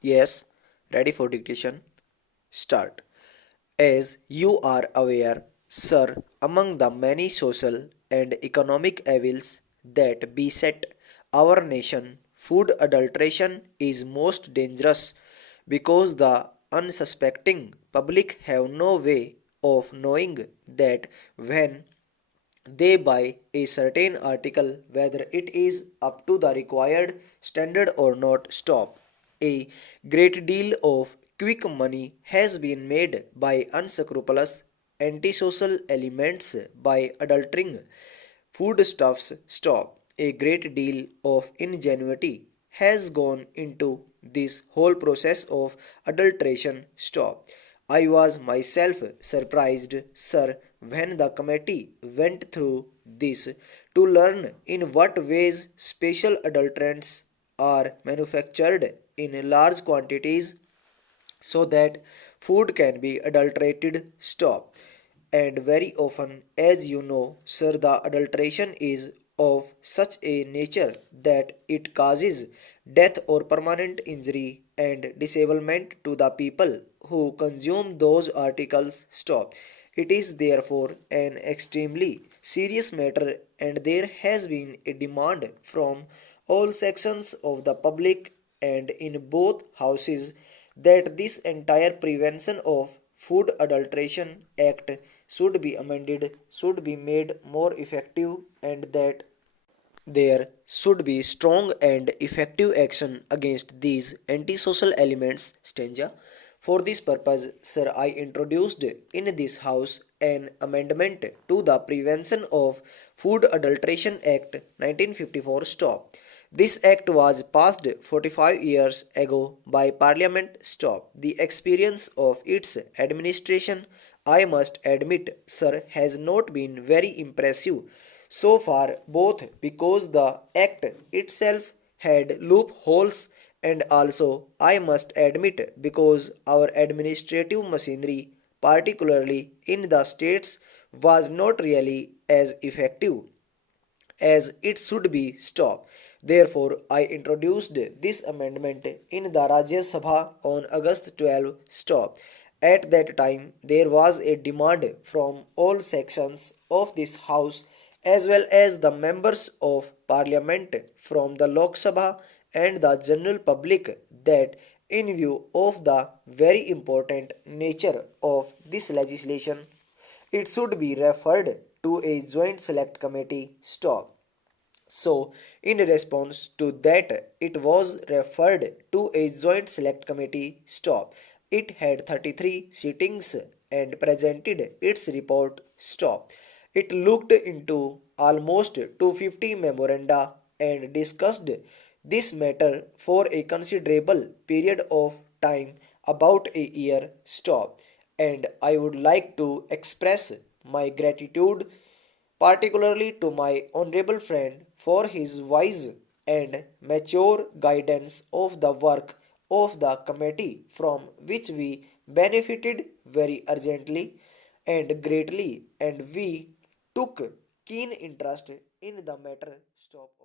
Yes, ready for dictation. Start. As you are aware, sir, among the many social and economic evils that beset our nation, food adulteration is most dangerous because the unsuspecting public have no way of knowing that when they buy a certain article whether it is up to the required standard or not. Stop. A great deal of quick money has been made by unscrupulous antisocial elements by adultering foodstuffs. Stop. A great deal of ingenuity has gone into this whole process of adulteration. Stop. I was myself surprised, sir, when the committee went through this to learn in what ways special adulterants are manufactured in large quantities so that food can be adulterated. Stop. And very often, as you know, sir, the adulteration is of such a nature that it causes death or permanent injury and disablement to the people who consume those articles. Stop. It is therefore an extremely serious matter, and there has been a demand from all sections of the public and in both houses that this entire Prevention of Food Adulteration Act should be amended, should be made more effective, and that there should be strong and effective action against these antisocial elements. Stanza. For this purpose, sir, I introduced in this House an amendment to the Prevention of Food Adulteration Act 1954. Stop. This act was passed 45 years ago by Parliament. Stop. The experience of its administration, I must admit, sir, has not been very impressive so far, both because the act itself had loopholes and also, I must admit, because our administrative machinery, particularly in the states, was not really as effective as it should be. Stop. Therefore, I introduced this amendment in the Rajya Sabha on August 12. Stop. At that time, there was a demand from all sections of this House as well as the members of Parliament from the Lok Sabha and the general public that in view of the very important nature of this legislation, it should be referred to a joint select committee. Stop. So, in response to that, it was referred to a joint select committee. Stop. It had 33 sittings and presented its report. Stop. It looked into almost 250 memoranda and discussed this matter for a considerable period of time, about a year. Stop. And I would like to express my gratitude particularly to my honorable friend for his wise and mature guidance of the work of the committee, from which we benefited very urgently and greatly, and we took keen interest in the matter. Stop.